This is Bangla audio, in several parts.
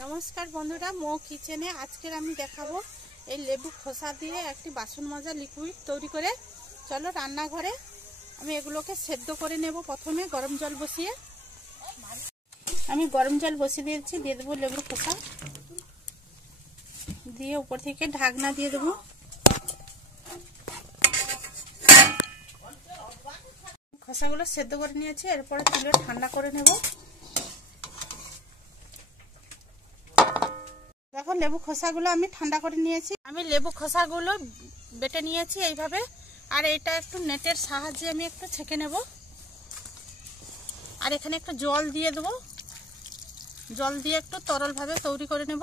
নমস্কার বন্ধুরা, মো কিচেনে আজকের আমি দেখাবো এই লেবু খোসা দিয়ে একটি বাসন মাজা লিকুইড তৈরি করে। চলো রান্নাঘরে আমি এগুলোকে সেদ্ধ করে নেব। প্রথমে গরম জল বসিয়ে দিয়েছি, দিয়ে দেবো লেবুর খোসা, দিয়ে উপর থেকে ঢাকনা দিয়ে দেবো। খোসাগুলো সেদ্ধ করে নিয়েছি, এরপরে তুলে ঠান্ডা করে নেব। দেখো লেবু খোসাগুলো আমি ঠান্ডা করে নিয়েছি। আমি লেবু খোসাগুলো বেটে নিয়েছি এইভাবে, আর এটা একটু নেটের সাহায্যে আমি একটু ছেঁকে নেব। আর এখানে একটু জল দিয়ে দেবো, জল দিয়ে একটু তরলভাবে তৈরি করে নেব।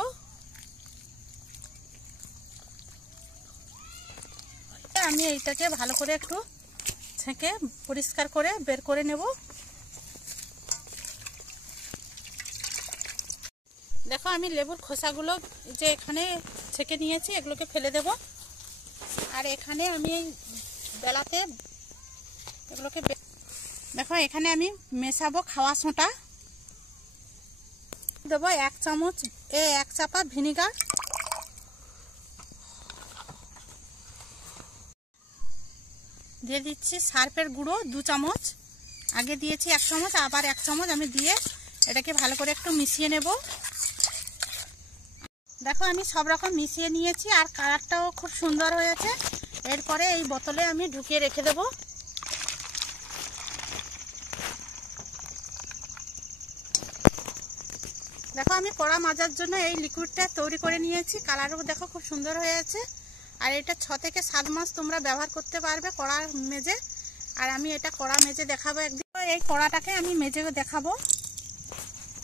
আমি এইটাকে ভালো করে একটু ছেঁকে পরিষ্কার করে বের করে নেব। দেখো আমি লেবুর খোসাগুলো যে এখানে ছেঁকে নিয়েছি এগুলোকে ফেলে দেব। আর এখানে আমি এই বেলাতে এগুলোকে দেখো এখানে আমি মেশাবো খাওয়া সোঁটা, দেবো 1 চামচ, 1 চাপা ভিনিগার, দিয়ে দিচ্ছি সার্ফের গুঁড়ো 2 চামচ। আগে দিয়েছি 1 চামচ, আবার 1 চামচ আমি দিয়ে এটাকে ভালো করে একটু মিশিয়ে নেব। দেখো আমি সব রকম মিশিয়ে নিয়েছি, আর কালারটাও খুব সুন্দর হয়েছে। এরপরে এই বোতলে আমি ঢুকিয়ে রেখে দেব। দেখো আমি কড়া মাজার জন্য এই লিকুইডটা তৈরি করে নিয়েছি। কালারও দেখো খুব সুন্দর হয়েছে। আর এটা 6 থেকে 7 মাস তোমরা ব্যবহার করতে পারবে কড়া মেজে। আর আমি এটা কড়া মেজে দেখাবো একদিন। এই কড়াটাকে আমি মেজে দেখাবো।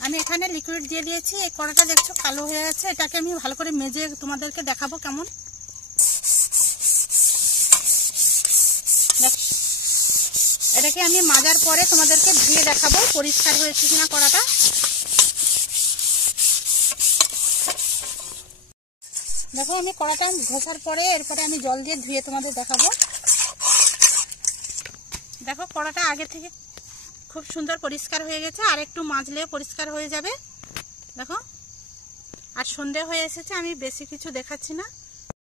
আমি এখানে লিকুইড দিয়ে দিয়েছি। এই কড়াটা দেখছো কালো হয়ে আছে, এটাকে আমি ভালো করে মেজে তোমাদেরকে দেখাবো কেমন। এটাকে আমি মাজার পরে তোমাদেরকে ধুয়ে দেখাবো পরিষ্কার হয়েছে কিনা কড়াটা। দেখো আমি কড়াটা ঘষার পরে এরপরে আমি জল দিয়ে ধুয়ে তোমাদের দেখাবো। দেখো কড়াটা আগে থেকে খুব সুন্দর পরিষ্কার হয়ে গেছে, আর একটু মাজলে পরিষ্কার হয়ে যাবে। দেখো আর সন্ধে হয়ে এসেছে, আমি বেশি কিছু দেখাচ্ছি না।